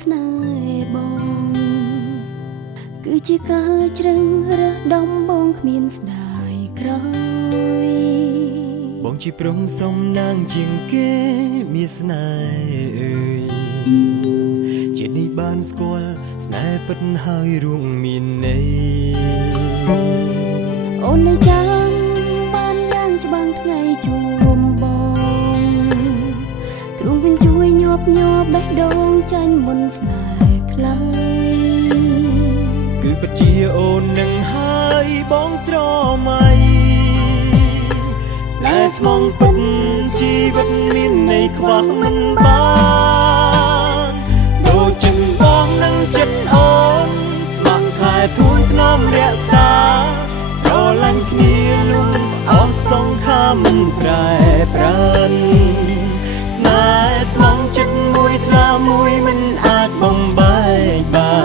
ស្នេហ៍បងគឺជាការជ្រឹងរើសដំបងគ្មានស្ដាយក្រោយបងជាប្រុងសំណាងជាងគេមានស្នេហ៍អើយជាតិនេះបានស្គាល់ស្នេហ៍ពិតហើយរួមមានន័យអូននៅចាំបានយ៉ាងច្បាស់ថ្ងៃជួបបងទ្រង់វិញជួយញាប់ញ័របេះដូងចាញ់មុនស្នេហ៍ខ្លាំងគឺពិតជាអូននឹងហើយបងស្រមៃស្នេហ៍ស្មងពិតជីវិតមានន័យខ្វះមិនបានដូចចិនបងនឹងចិត្តអូនស្មោះខែធូនថ្នមរក្សាស្រឡាញ់គ្នាលំអស់សងខាមមិនប្រែប្រានស្នេហ៍ស្មងចិត្តមួយថ្លាមួយមិនអាចបំបែកបា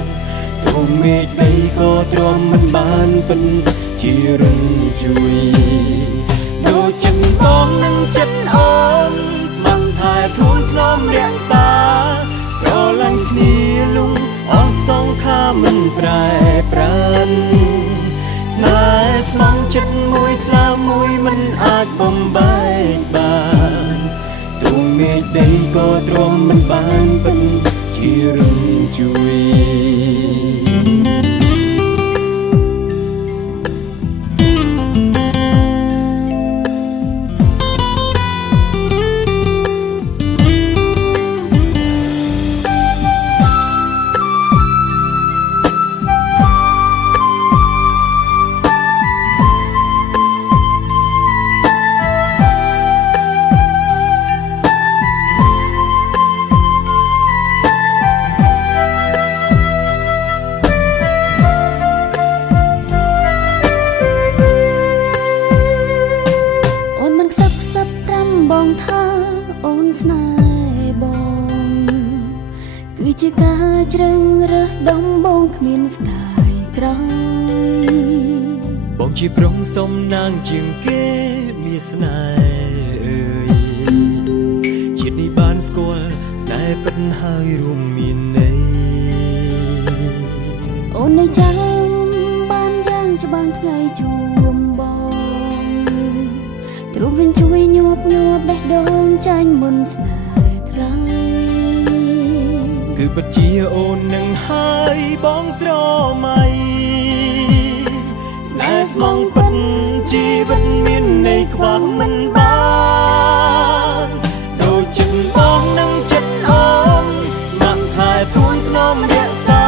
នទូមេឃដីក៏ទ្រាំមិនបានពិនជារិនជួយដូចចិនបងនឹងចិត្តអូនស្មោះថែធូនថ្នមរក្សាស្រឡាញ់គ្នាលំអស់សងខាមមិនប្រែប្រានស្នេហ៍ស្មងចិត្តមួយថ្លាមួយមិនអាចបំបែកបានទូមេឃដីក៏ទ្រាំមិនបានពិនជារិនជួយបងថាអូនស្នេហ៍បងគឺជាការជ្រឹងរើសដំបងគ្មានស្ដាយក្រោយបងជាប្រុងសំណាងជាងគេមានស្នេហ៍អើយជាតិនេះបានស្គាល់ស្នេហ៍ពិតហើយរួមមានន័យអូននៅចាំបានយ៉ាងច្បាស់ថ្ងៃជួបបងទ្រង់វិញជួយញាប់ញ័របេះដូងចាញ់មុនស្នេហ៍ថ្លៃគឺពិតជាអូននឹងហើយបងស្រមៃស្នេហ៍ស្មងពិតជីវិតមានន័យខ្វះមិនបានដូចចិត្តបងនឹងចិត្តអូនស្មោះខែធូនថ្នមរក្សា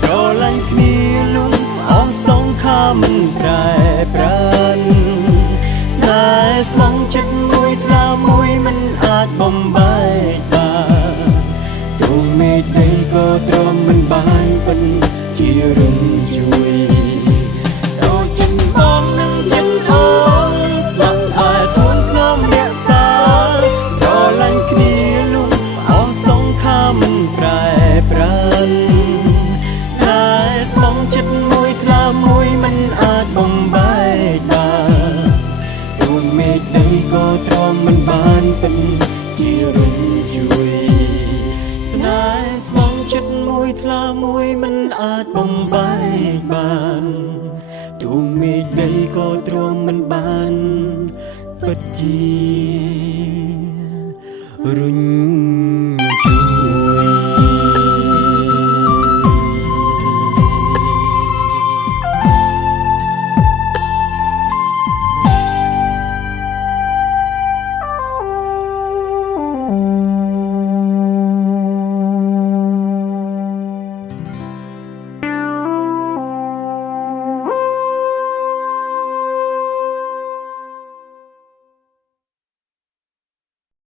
ស្រឡាញ់គ្នាលំអស់សងខាមមិនប្រែប្រានស្នេហ៍ស្មងចិត្តមួយថ្លាមួយមិនអាចបំបែកបានទូមេឃដីក៏ទ្រាំមិនបានពិនជារិនជួយដូចចិត្តបងនឹងចិត្តអូនស្មោះថែធូនថ្នមរក្សាស្រឡាញ់គ្នាលំអស់សងខាមមិនប្រែប្រានស្នេហ៍ស្មងចិត្តមួយថ្លាមួយមិនអាចបំបែកបានទូមេឃដីក៏ទ្រាំមិនបានពិនជារិនជួយស្នេហ៍ស្មងចិត្តមួយថ្លាមួយមិនអាចបំបែកបានទូមេឃដីក៏ទ្រាំមិនបានពិតជារុញ